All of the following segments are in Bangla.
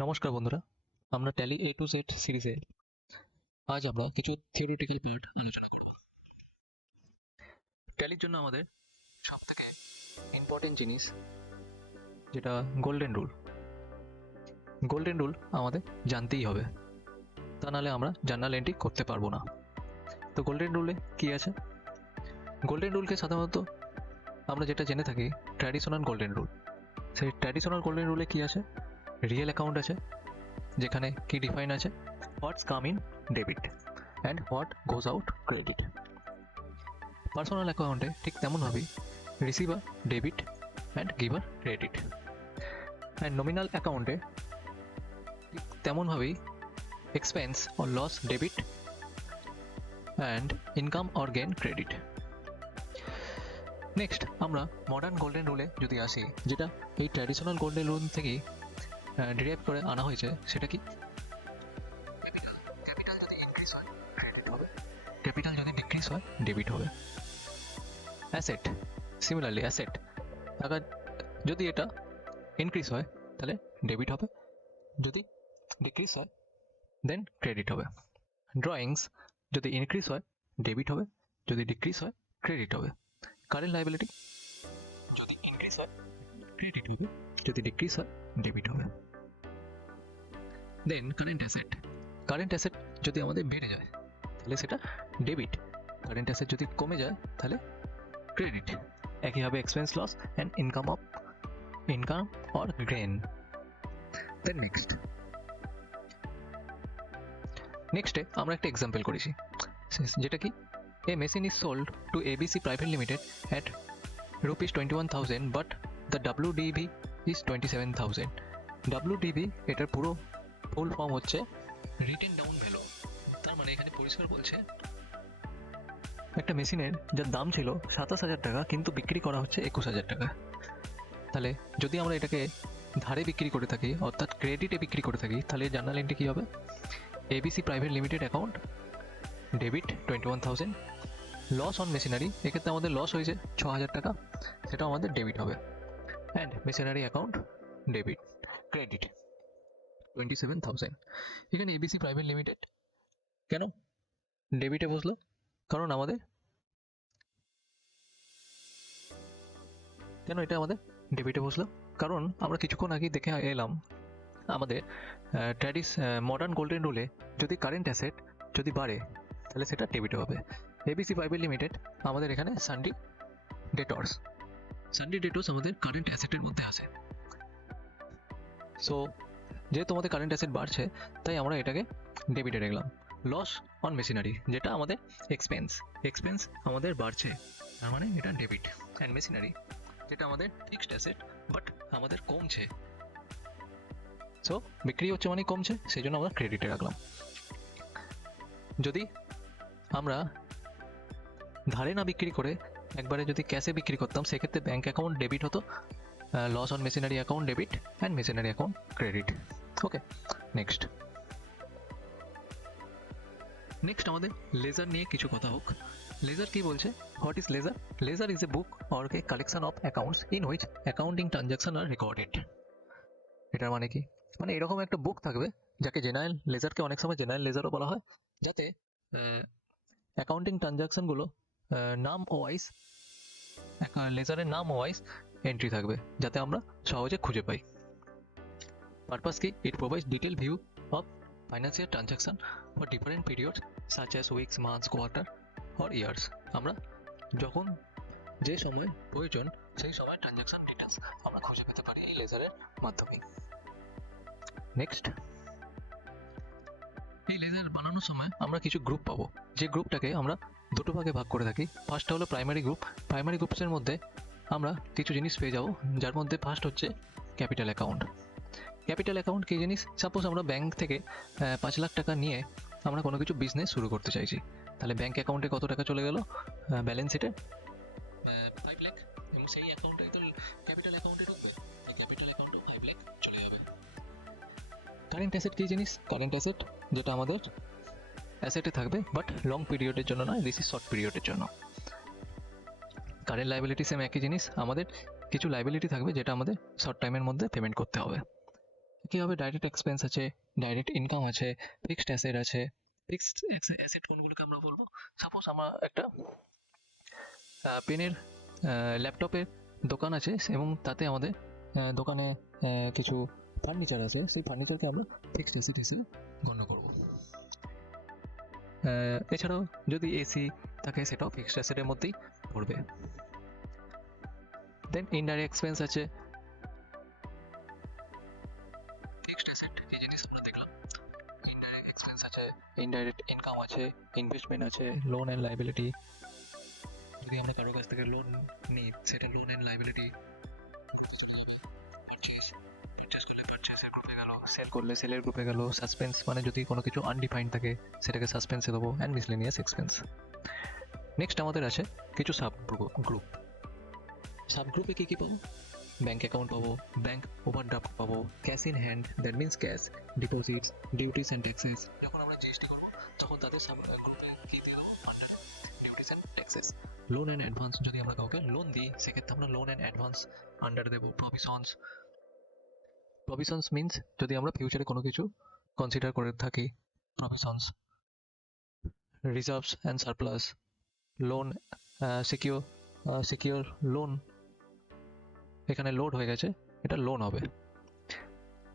নমস্কার বন্ধুরা, আমরা ট্যালি এ টু জেড সিরিজে আজ আমরা কিছু থিওরিটিক্যাল পার্ট আলোচনা করব। ট্যালির জন্য আমাদের সবথেকে ইম্পর্টেন্ট জিনিস যেটা গোল্ডেন রুল। গোল্ডেন রুল আমাদের জানতেই হবে, তা নাহলে আমরা জার্নাল এন্ট্রি করতে পারবো না। তো গোল্ডেন রুলে কি আছে? গোল্ডেন রুলকে সাধারণত আমরা যেটা জেনে থাকি ট্র্যাডিশনাল গোল্ডেন রুল। সেই ট্র্যাডিশনাল গোল্ডেন রুলে কি আছে? রিয়েল অ্যাকাউন্ট আছে, যেখানে কি ডিফাইন আছে, what's come in debit and what goes out credit. Personal অ্যাকাউন্টে ঠিক তেমনভাবেই receiver debit and giver credit, and nominal অ্যাকাউন্টে ঠিক তেমনভাবেই expense or loss debit and income or gain credit. Next আমরা মডার্ন গোল্ডেন রুলে যদি আসি, যেটা এই ট্র্যাডিশনাল গোল্ডেন রুল থেকেই ডিরাইভ করে আনা হয়েছে, সেটা কি? ক্যাপিটাল যদি ইনক্রিজ হয় ক্রেডিট হবে, ক্যাপিটাল যদি ডিক্রিজ হয় ডেবিট হবে। অ্যাসেট, সিমিলারলি অ্যাসেট টাকা যদি এটা ইনক্রিজ হয় তাহলে ডেবিট হবে, যদি ডিক্রিজ হয় দেন ক্রেডিট হবে। ড্রয়িংস যদি ইনক্রিজ হয় ডেবিট হবে, যদি ডিক্রিজ হয় ক্রেডিট হবে। কারেন্ট লাইবিলিটি যদি ইনক্রিজ হয় ক্রেডিট হবে, যদি ডিক্রিজ হয় ডেবিট হবে। দেন কারেন্ট অ্যাসেট, কারেন্ট অ্যাসেট যদি আমাদের বেড়ে যায় তাহলে সেটা ডেবিট, কারেন্ট অ্যাসেট যদি কমে যায় তাহলে ক্রেডিট। একই হবে expense loss and income or gain. Then নেক্সটে আমরা একটা এক্সাম্পল করেছি, যেটা কি a machine is sold to ABC private limited at rupees 21,000 but the WDV is 27,000। WDV এটার পুরো ফুল ফর্ম হচ্ছে রিটেন ডাউন ভ্যালু। তার মানে এখানে পরিষ্কার বলছে একটা মেশিনের যার দাম ছিল 27,000 টাকা কিন্তু বিক্রি করা হচ্ছে 21,000 টাকা। তাহলে যদি আমরা এটাকে ধারে বিক্রি করে থাকি অর্থাৎ ক্রেডিটে বিক্রি করে থাকি, তাহলে জার্নাল এন্ট্রি কী হবে? ABC private limited account debit 21,000, loss on machinery, এক্ষেত্রে আমাদের লস হয়েছে 6,000 টাকা, সেটাও আমাদের ডেবিট হবে। And machinery account debit credit 27,000। এখানে এবিসি প্রাইভেট লিমিটেড কেন ডেবিটে বসলো? কারণ আমাদের কেন এটা আমাদের ডেবিটে বসলো? কারণ আমরা কিছুক্ষণ আগেই দেখে এলাম আমাদের মডার্ন গোল্ডেন রুলে যদি কারেন্ট অ্যাসেট যদি বাড়ে তাহলে সেটা ডেবিট হবে। এবিসি প্রাইভেট লিমিটেড আমাদের এখানে সানডে ডেটর্স আমাদের কারেন্ট অ্যাসেটের মধ্যে আসে। সো যেহেতু আমাদের কারেন্ট অ্যাসেট বাড়ছে তাই আমরা এটাকে ডেবিটে রাখলাম। লস অন মেশিনারি যেটা আমাদের এক্সপেন্স আমাদের বাড়ছে, তার মানে এটা ডেবিট। অ্যান্ড মেশিনারি যেটা আমাদের ফিক্সড অ্যাসেট বাট আমাদের কমছে, সো বিক্রি হচ্ছে মানে কমছে, সেই জন্য আমরা ক্রেডিটে রাখলাম। যদি আমরা ধারে না বিক্রি করে একবারে যদি ক্যাশে বিক্রি করতাম, সেক্ষেত্রে ব্যাঙ্ক অ্যাকাউন্ট ডেবিট হতো, loss on machinery account debit and machinery account credit. Okay, next আমাদের লেজার নিয়ে কিছু কথা হোক। লেজার কি বলছে? What is ledger? Ledger is a book or a collection of accounts in which accounting transaction are recorded. এটার মানে কি? মানে এরকম একটা বুক থাকবে যাকে জেনারেল লেজারকে অনেক সময় জেনারেল লেজারও বলা হয়, যাতে অ্যাকাউন্টিং ট্রানজাকশনগুলো নাম ওয়াইজ লেজারের নাম ওয়াইজ এন্ট্রি থাকবে, যাতে আমরা সহজে খুঁজে পাই। পারপাস কি? ইট provides detail view of financial transaction for different periods such as weeks, months, quarter or years. আমরা যখন যে সময় প্রয়োজন সেই সময় ট্রানজাকশন ডিটেলস আমরা খুঁজে পেতে পারি এই লেজারের মাধ্যমে। নেক্সট, এই লেজার বানানোর সময় আমরা কিছু গ্রুপ পাবো, যে গ্রুপটাকে আমরা দুটো ভাগে ভাগ করে থাকি। ফার্স্টটা হলো প্রাইমারি গ্রুপ। প্রাইমারি গ্রুপসের মধ্যে আমরা কিছু জিনিস পেয়ে যাবো, যার মধ্যে ফার্স্ট হচ্ছে ক্যাপিটাল অ্যাকাউন্ট। ক্যাপিটাল অ্যাকাউন্ট কী জিনিস? সাপোজ আমরা ব্যাংক থেকে 5 লাখ টাকা নিয়ে আমরা কোনো কিছু বিজনেস শুরু করতে চাইছি, তাহলে ব্যাংক অ্যাকাউন্টে কত টাকা চলে গেল? ব্যালেন্স শিটে 5 লাখ, এবং সেই অ্যাকাউন্টে তো ক্যাপিটাল অ্যাকাউন্টে ঢুকবে, এই ক্যাপিটাল অ্যাকাউন্টে 5 লাখ চলে যাবে। কারেন্ট অ্যাসেট কী জিনিস? কারেন্ট অ্যাসেট যেটা আমাদের অ্যাসেটে থাকবে বাট লং পিরিয়ডের জন্য নয়, দিস ইজ শর্ট পিরিয়ডের জন্য। কারেন্ট লাইবিলিটি সেম একই জিনিস, আমাদের কিছু লাইবিলিটি থাকবে যেটা আমাদের শর্ট টাইমের মধ্যে পেমেন্ট করতে হবে। কীভাবে ডাইরেক্ট এক্সপেন্স আছে, ডাইরেক্ট ইনকাম আছে, ফিক্সড অ্যাসেট আছে। ফিক্সড অ্যাসেট কোনগুলোকে আমরা বলবো? সাপোজ আমার একটা পেনের ল্যাপটপের দোকান আছে এবং তাতে আমাদের দোকানে কিছু ফার্নিচার আছে, সেই ফার্নিচারকে আমরা ফিক্সড অ্যাসেট হিসেবে গণ্য করব। এছাড়াও যদি এসি থাকে সেটাও ফিক্সড অ্যাসেটের মধ্যেই পড়বে। দেন ইনডাইরেক্ট এক্সপেন্স আছে, ফিক্সড অ্যাসেট এই জিনিস আমরা দেখলাম। ইনডাইরেক্ট এক্সপেন্স আছে, ইনডাইরেক্ট ইনকাম আছে, ইনভেস্টমেন্ট আছে, লোন অ্যান্ড লাইবিলিটি। যদি আমরা কারো কাছ থেকে লোন নিই সেটা লোন অ্যান্ড লাইবিলিটি। পারচেস করলে পারচেসের গ্রুপে গেল, সেল করলে সেলের গ্রুপে গেল, সাসপেন্স মানে যদি কোনো কিছু আনডিফাইন্ড থাকে সেটাকে সাসপেন্সে দেবো, অ্যান্ড মিসলেনিয়াস এক্সপেন্স। নেক্সট আমাদের আছে কিছু সাব গ্রুপ। সাব গ্রুপে কী কী পাবো? ব্যাঙ্ক অ্যাকাউন্ট পাবো, ব্যাঙ্ক ওভারড্রাফট পাবো, cash in hand, that means cash, deposits, duties and taxes. যখন আমরা জিএসটি করবো তখন তাদের সাব গ্রুপে কী দিয়ে দেবো? Under duties and taxes. Loan and advance, যদি আমরা কাউকে লোন দিই সেক্ষেত্রে আমরা লোন অ্যান্ড অ্যাডভান্স আন্ডার দেবো। প্রভিশনস মিনস যদি আমরা ফিউচারে কোনো কিছু কনসিডার করে থাকি। Provisions, reserves and surplus, loan, secure loan, এখানে লোড হয়ে গেছে, এটা লোন হবে।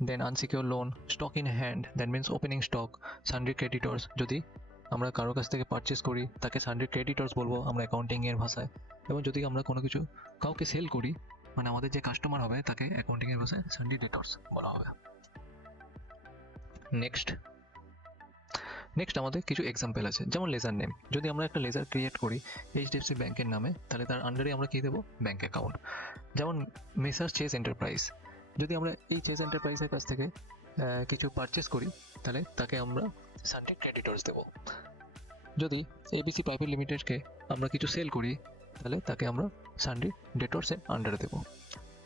Then unsecure loan, stock in hand, that means opening stock, sundry creditors, যদি আমরা কারোর কাছ থেকে পারচেস করি তাকে সানড্রি ক্রেডিটর্স বলবো আমরা অ্যাকাউন্টিংয়ের ভাষায়। এবং যদি আমরা কোনো কিছু কাউকে সেল করি মানে আমাদের যে কাস্টমার হবে তাকে অ্যাকাউন্টিংয়ের ভাষায় সানড্রি ডেটর্স বলা হবে। নেক্সট আমাদের কিছু এক্সাম্পল আছে, যেমন লেজার নেম। যদি আমরা একটা লেজার ক্রিয়েট করি এইচডিএফসি ব্যাংকের নামে তাহলে তার আন্ডারে আমরা কী দেবো? Bank account. যেমন মেসার্স চেস এন্টারপ্রাইজ, যদি আমরা এই চেস এন্টারপ্রাইজের কাছ থেকে কিছু পারচেস করি তাহলে তাকে আমরা সানড্রি ক্রেডিটর্স দেবো। যদি এবিসি প্রাইভেট লিমিটেডকে আমরা কিছু সেল করি তাহলে তাকে আমরা সানড্রি ডেটর্সের আন্ডারে দেবো।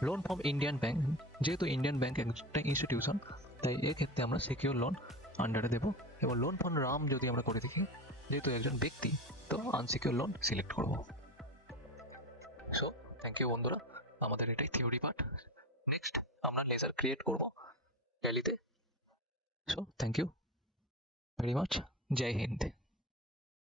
লোন ফ্রম ইন্ডিয়ান ব্যাংক, যেহেতু ইন্ডিয়ান ব্যাংক একটা ইনস্টিটিউশন তাই এক্ষেত্রে আমরা সিকিউর লোন আন্ডারে দেবো। এবং লোন ফ্রম রাম যদি আমরা করে দেখি, যেহেতু একজন ব্যক্তি তো আনসিকিউর লোন সিলেক্ট করব। সো থ্যাংক ইউ বন্ধুরা, আমাদের এটাই থিওরি পার্ট। নেক্সট আমরা লেজার ক্রিয়েট করব ট্যালিতে। So thank you very much, Jai Hind.